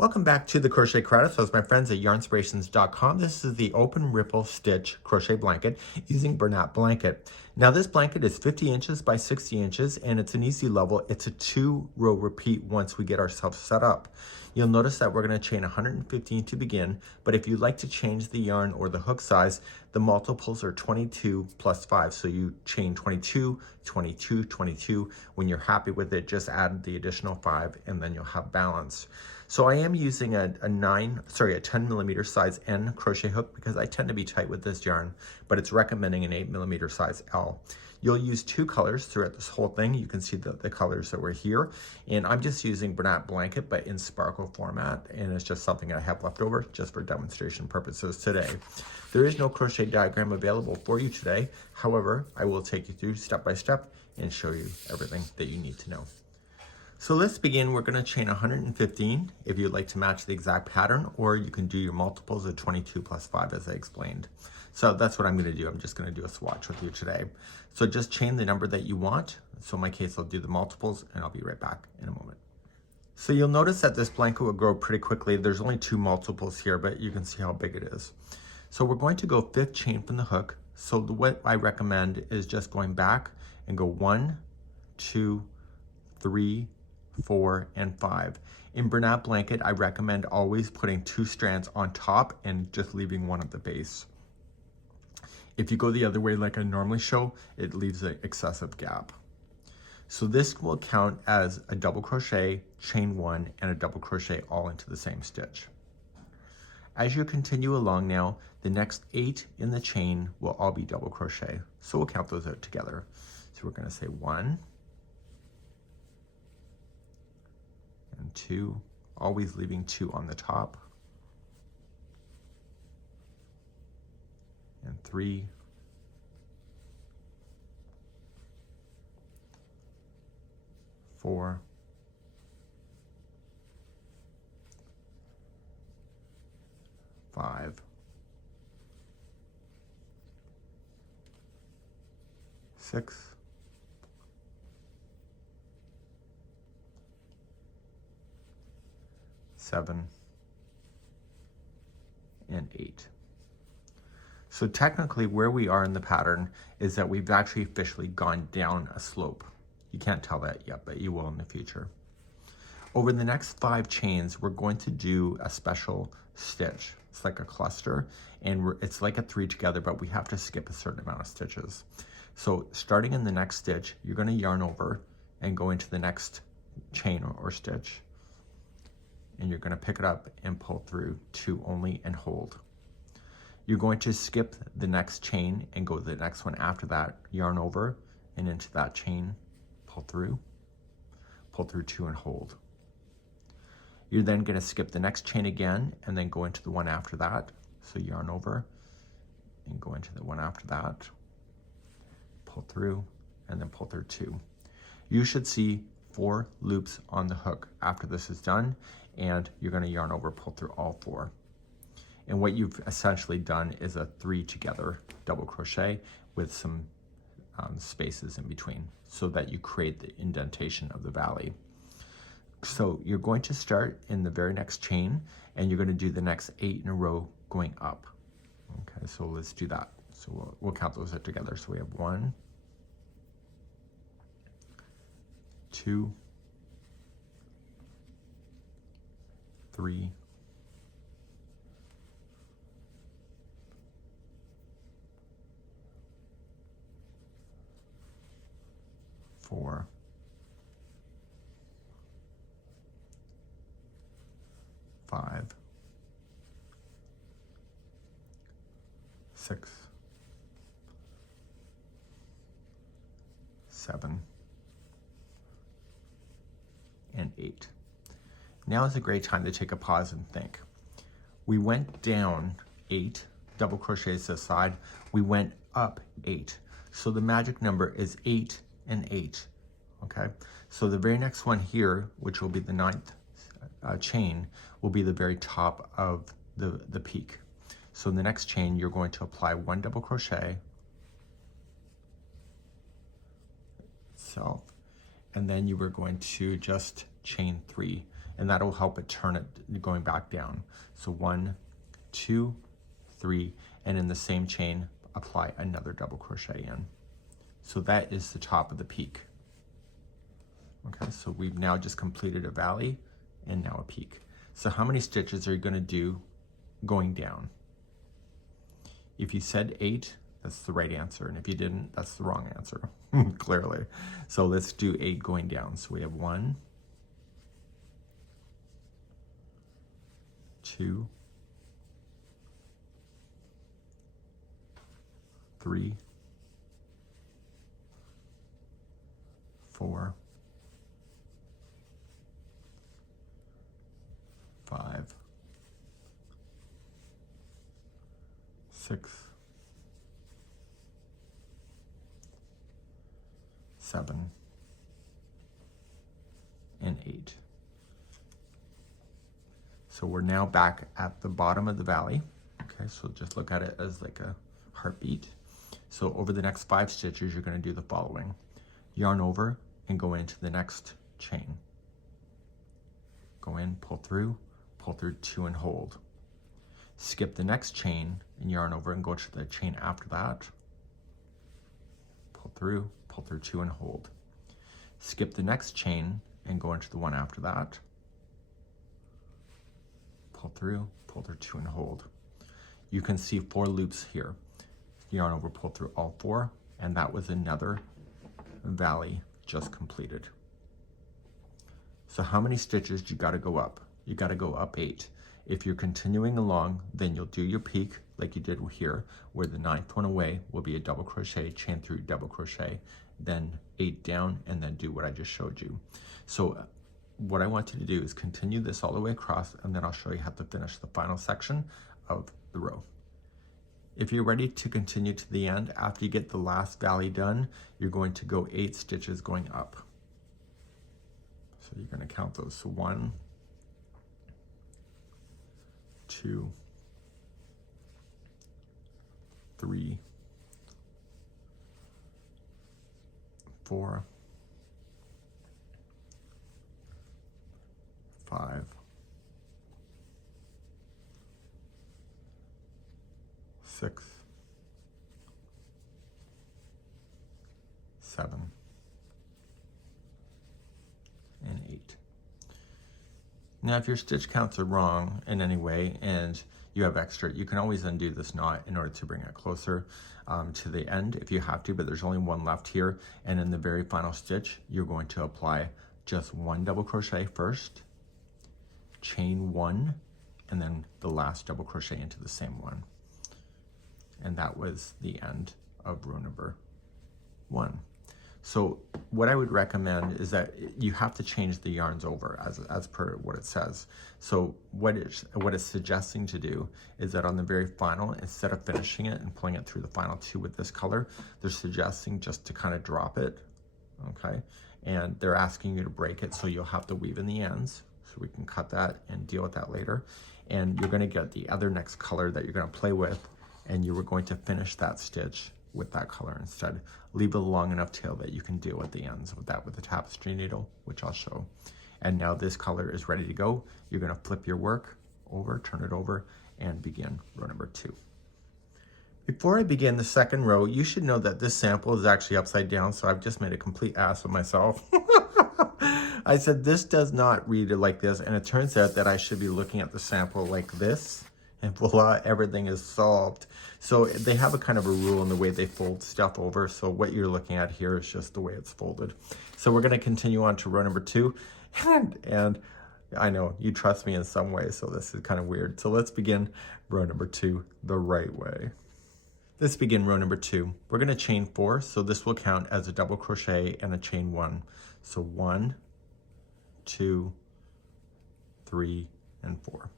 Welcome back to the Crochet Credits. So, as my friends at Yarnspirations.com, this is the open ripple stitch crochet blanket using Bernat blanket. Now this blanket is 50 inches by 60 inches and it's an easy level. It's a 2-row repeat once we get ourselves set up. You'll notice that we're going to chain 115 to begin, but if you'd like to change the yarn or the hook size, the multiples are 22 plus 5. So you chain 22, 22, 22. When you're happy with it, just add the additional 5 and then you'll have balance. So I am using a 10 millimeter size N crochet hook because I tend to be tight with this yarn, but it's recommending an 8 millimeter size L. You'll use 2 colors throughout this whole thing. You can see the colors that were here. And I'm just using Bernat blanket, but in sparkle format. And it's just something I have left over just for demonstration purposes today. There is no crochet diagram available for you today. However, I will take you through step by step and show you everything that you need to know. So let's begin. We're going to chain 115 if you'd like to match the exact pattern, or you can do your multiples of 22 plus 5 as I explained. So that's what I'm going to do. I'm just going to do a swatch with you today. So just chain the number that you want. So in my case, I'll do the multiples and I'll be right back in a moment. So you'll notice that this blanket will grow pretty quickly. There's only 2 multiples here, but you can see how big it is. So we're going to go 5th chain from the hook. So what I recommend is just going back and go 1, 2, 3, 4, and 5. In Bernat blanket, I recommend always putting 2 strands on top and just leaving 1 at the base. If you go the other way like I normally show, it leaves an excessive gap. So this will count as a double crochet, chain 1, and a double crochet all into the same stitch. As you continue along now, the next 8 in the chain will all be double crochet. So we'll count those out together. So we're going to say 1, and 2, always leaving 2 on the top, and 3, 4, 5, 6, 7, and 8. So technically where we are in the pattern is that we've actually officially gone down a slope. You can't tell that yet, but you will in the future. Over the next 5 chains, we're going to do a special stitch. It's like a cluster, and it's like a 3 together, but we have to skip a certain amount of stitches. So starting in the next stitch, you're going to yarn over and go into the next chain or stitch. And you're going to pick it up and pull through 2 only and hold. You're going to skip the next chain and go to the next one after that, yarn over and into that chain, pull through 2 and hold. You're then going to skip the next chain again and then go into the one after that. So yarn over and go into the one after that, pull through, and then pull through 2. You should see 4 loops on the hook after this is done, and you're going to yarn over, pull through all 4. And what you've essentially done is a 3 together double crochet with some spaces in between so that you create the indentation of the valley. So you're going to start in the very next chain and you're going to do the next 8 in a row going up. Okay, so let's do that. So we'll count those out together. So we have 1, 2, 3, 4, 5, 6, 7, and 8. Now is a great time to take a pause and think. We went down 8 double crochets this side. We went up 8. So the magic number is 8 and 8. Okay. So the very next one here, which will be the 9th chain, will be the very top of the peak. So in the next chain, you're going to apply 1 double crochet itself, and then you were going to just chain 3 and that'll help it turn it going back down. So 1, 2, 3, and in the same chain, apply another double crochet in. So that is the top of the peak. Okay, so we've now just completed a valley and now a peak. So how many stitches are you going to do going down? If you said 8, that's the right answer, and if you didn't, that's the wrong answer, clearly. So let's do 8 going down. So we have 1, 2, 3, 4, 5, 6, 7, and 8. So we're now back at the bottom of the valley. Okay, so just look at it as like a heartbeat. So over the next 5 stitches, you're going to do the following. Yarn over and go into the next chain. Go in, pull through 2 and hold. Skip the next chain and yarn over and go to the chain after that. Pull through 2 and hold. Skip the next chain and go into the one after that. Pull through 2 and hold. You can see 4 loops here. Yarn over, pull through all 4, and that was another valley just completed. So how many stitches you got to go up? You got to go up 8. If you're continuing along, then you'll do your peak like you did here, where the 9th one away will be a double crochet, chain through, double crochet, then 8 down, and then do what I just showed you. So what I want you to do is continue this all the way across, and then I'll show you how to finish the final section of the row. If you're ready to continue to the end, after you get the last valley done, you're going to go 8 stitches going up. So you're going to count those. So 1, 2, 3, 4, 5, 6, 7, and 8. Now, if your stitch counts are wrong in any way and you have extra, you can always undo this knot in order to bring it closer to the end if you have to, but there's only 1 left here. And in the very final stitch, you're going to apply just 1 double crochet first, chain 1, and then the last double crochet into the same one. And that was the end of row number 1. So what I would recommend is that you have to change the yarns over as per what it says. So what it's suggesting to do is that on the very final, instead of finishing it and pulling it through the final 2 with this color, they're suggesting just to kind of drop it, okay? And they're asking you to break it, so you'll have to weave in the ends. So we can cut that and deal with that later. And you're gonna get the other next color that you're gonna play with, and you were going to finish that stitch with that color instead. Leave a long enough tail that you can deal with the ends with that with the tapestry needle, which I'll show. And now this color is ready to go. You're gonna flip your work over, turn it over, and begin row number 2. Before I begin the second row, you should know that this sample is actually upside down, so I've just made a complete ass of myself. I said this does not read it like this, and it turns out that I should be looking at the sample like this, and voila, everything is solved. So they have a kind of a rule in the way they fold stuff over. So what you're looking at here is just the way it's folded. So we're gonna continue on to row number 2. And I know you trust me in some ways, so this is kind of weird. So let's begin row number 2 the right way. Let's begin row number 2. We're gonna chain 4, so this will count as a double crochet and a chain 1. So 1, 2, 3, and 4.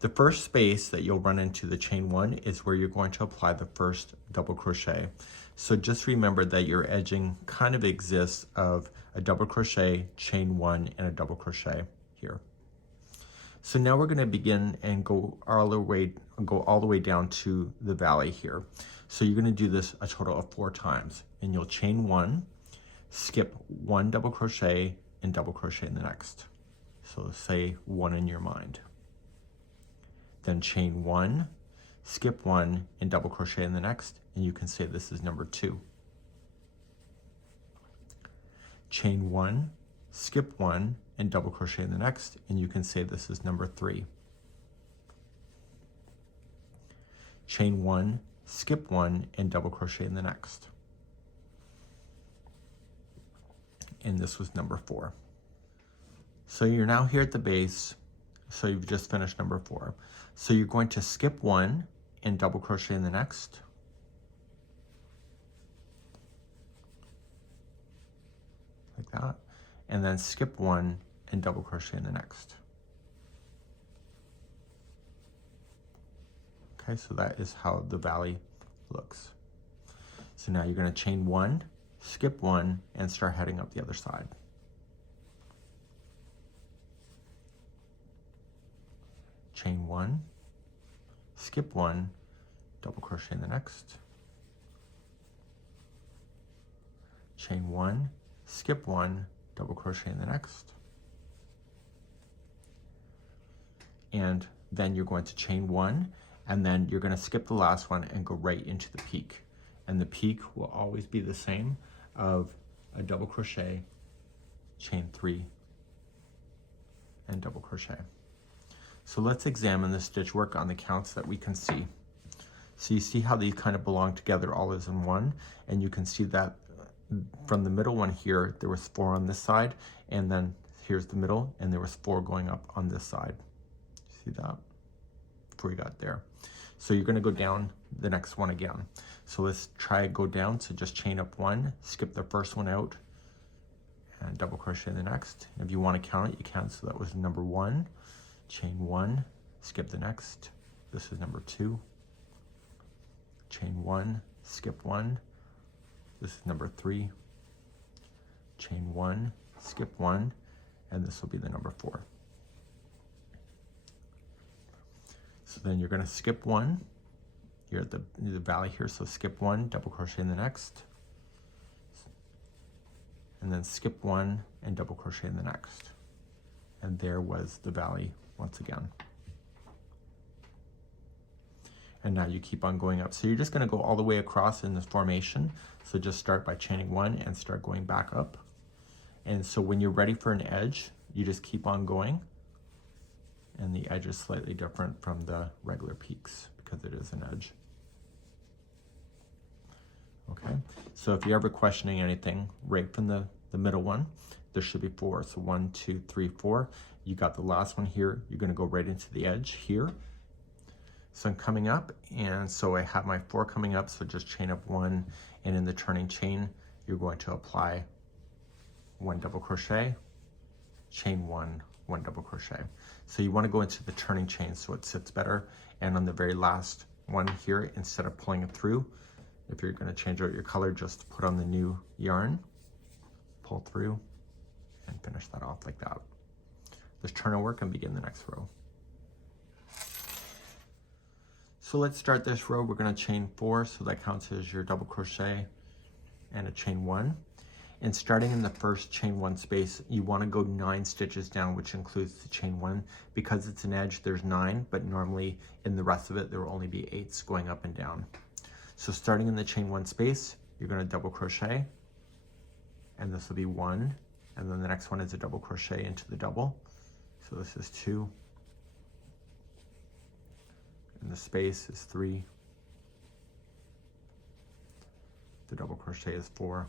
The first space that you'll run into the chain 1 is where you're going to apply the first double crochet. So just remember that your edging kind of exists of a double crochet, chain 1, and a double crochet here. So now we're going to begin and go all the way down to the valley here. So you're going to do this a total of 4 times, and you'll chain 1, skip 1 double crochet, and double crochet in the next. So say 1 in your mind. Then chain 1, skip 1, and double crochet in the next, and you can say this is number 2. Chain 1, skip 1, and double crochet in the next, and you can say this is number 3. Chain 1, skip 1, and double crochet in the next. And this was number 4. So you're now here at the base, so you've just finished number 4. So you're going to skip 1 and double crochet in the next. Like that. And then skip 1 and double crochet in the next. Okay, so that is how the valley looks. So now you're going to chain 1, skip 1, and start heading up the other side. Chain 1, skip 1, double crochet in the next. Chain 1, skip 1, double crochet in the next. And then you're going to chain 1, and then you're going to skip the last one and go right into the peak. And the peak will always be the same of a double crochet, chain 3, and double crochet. So let's examine the stitch work on the counts that we can see. So you see how these kind of belong together all as in one, and you can see that from the middle one here, there was 4 on this side, and then here's the middle, and there was 4 going up on this side. See that? Before you got there. So you're going to go down the next one again. So let's try go down. So just chain up 1, skip the first one out, and double crochet in the next. If you want to count it, you can. So that was number 1. Chain 1, skip the next. This is number 2. Chain 1, skip 1. This is number 3. Chain 1, skip 1, and this will be the number 4. So then you're going to skip 1. You're at the valley here, so skip 1, double crochet in the next, and then skip 1 and double crochet in the next. And there was the valley once again. And now you keep on going up. So you're just going to go all the way across in this formation. So just start by chaining 1 and start going back up. And so when you're ready for an edge, you just keep on going. And the edge is slightly different from the regular peaks because it is an edge. Okay, so if you're ever questioning anything, right from the middle one, there should be 4. So 1, 2, 3, 4. You got the last one here. You're going to go right into the edge here. So I'm coming up, and so I have my 4 coming up, so just chain up 1, and in the turning chain, you're going to apply 1 double crochet, chain 1, 1 double crochet. So you want to go into the turning chain so it sits better, and on the very last one here, instead of pulling it through, if you're going to change out your color, just put on the new yarn, pull through, and finish that off like that. Just turn and work and begin the next row. So let's start this row. We're going to chain 4, so that counts as your double crochet and a chain 1. And starting in the first chain 1 space, you want to go 9 stitches down, which includes the chain 1. Because it's an edge, there's 9, but normally in the rest of it, there will only be 8s going up and down. So starting in the chain 1 space, you're going to double crochet, and this will be 1, and then the next one is a double crochet into the double. So this is 2, and the space is 3, the double crochet is 4,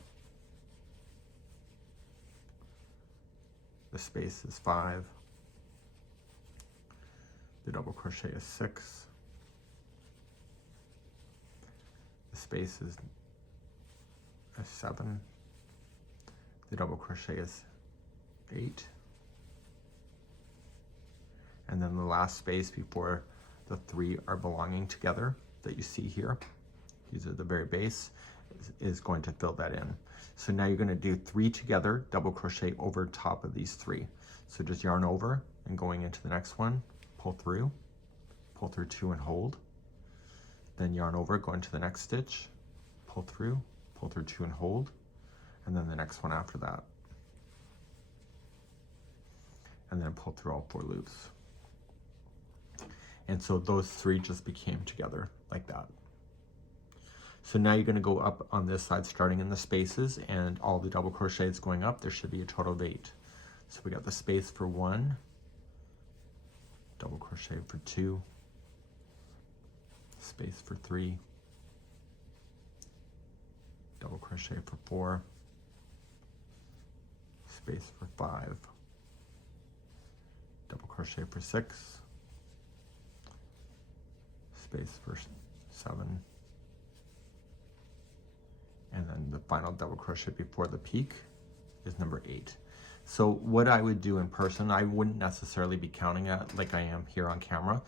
the space is 5, the double crochet is 6, the space is 7, the double crochet is 8, and then the last space before the 3 are belonging together that you see here, these are the very base, is going to fill that in. So now you're going to do 3 together, double crochet over top of these 3. So just yarn over and going into the next one, pull through 2 and hold, then yarn over, go into the next stitch, pull through 2 and hold, and then the next one after that. and then pull through all 4 loops. And so those 3 just became together like that. So now you're going to go up on this side, starting in the spaces, and all the double crochets going up. There should be a total of 8. So we got the space for 1, double crochet for 2, space for 3, double crochet for 4, space for 5, double crochet for 6, space for 7, and then the final double crochet before the peak is number 8. So what I would do in person, I wouldn't necessarily be counting it like I am here on camera.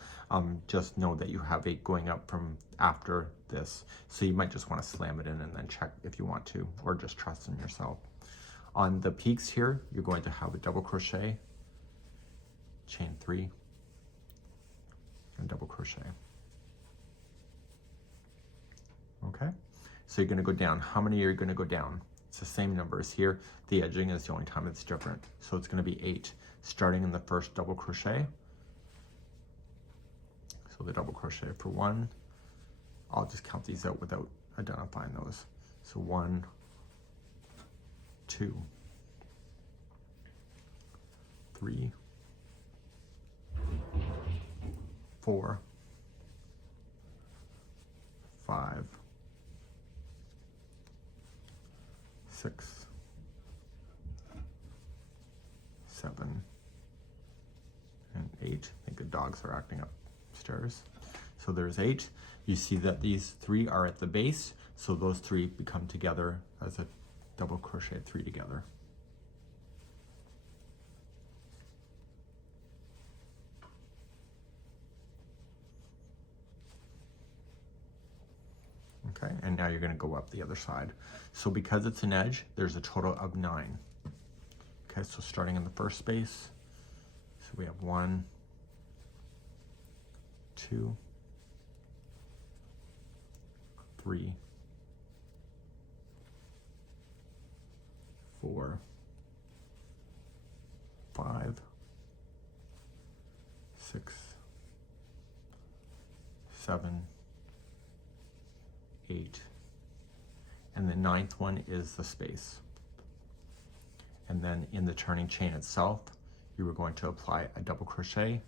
Just know that you have 8 going up from after this. So you might just want to slam it in and then check if you want to, or just trust in yourself. On the peaks here, you're going to have a double crochet, chain 3, and double crochet. Okay, so you're going to go down. How many are you going to go down? It's the same number as here. The edging is the only time it's different. So it's going to be 8, starting in the first double crochet. So the double crochet for 1, I'll just count these out without identifying those. So 1, 2, 3, 4, 5, 6, 7, and 8. I think the dogs are acting upstairs. So there's 8. You see that these 3 are at the base, so those 3 become together as a double crochet 3 together. Okay, and now you're going to go up the other side. So because it's an edge, there's a total of 9. Okay, so starting in the first space, so we have 1, 2, 3, 4, 5, 6, 7, 8, and the 9th one is the space. And then in the turning chain itself, you are going to apply a double crochet,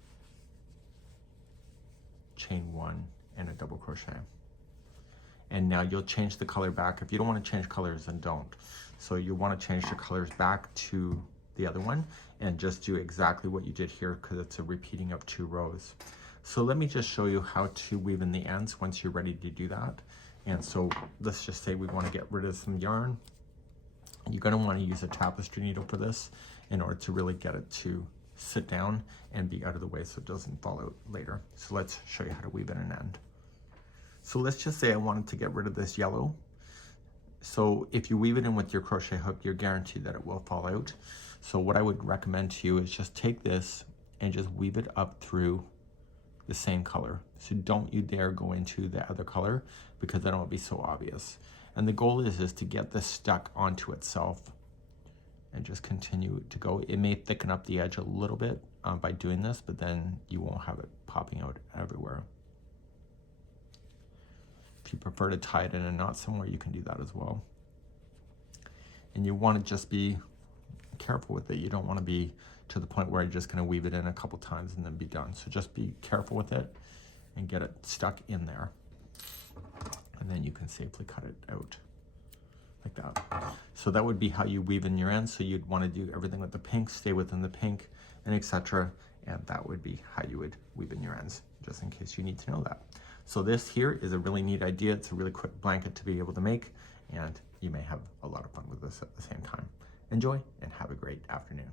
chain 1, and a double crochet. And now you'll change the color back. If you don't want to change colors, then don't. So you want to change the colors back to the other one and just do exactly what you did here, because it's a repeating of 2 rows. So let me just show you how to weave in the ends once you're ready to do that. And so let's just say we want to get rid of some yarn. You're going to want to use a tapestry needle for this in order to really get it to sit down and be out of the way so it doesn't fall out later. So let's show you how to weave in an end. So let's just say I wanted to get rid of this yellow. So if you weave it in with your crochet hook, you're guaranteed that it will fall out. So what I would recommend to you is just take this and just weave it up through the same color. So don't you dare go into the other color, because then it will be so obvious. And the goal is to get this stuck onto itself and just continue to go. It may thicken up the edge a little bit by doing this, but then you won't have it popping out everywhere. If you prefer to tie it in a knot somewhere, you can do that as well. And you want to just be careful with it. You don't want to be to the point where you're just going to weave it in a couple times and then be done. So just be careful with it and get it stuck in there. And then you can safely cut it out like that. So that would be how you weave in your ends. So you'd want to do everything with the pink, stay within the pink, and etc. And that would be how you would weave in your ends, just in case you need to know that. So this here is a really neat idea. It's a really quick blanket to be able to make, and you may have a lot of fun with this at the same time. Enjoy and have a great afternoon.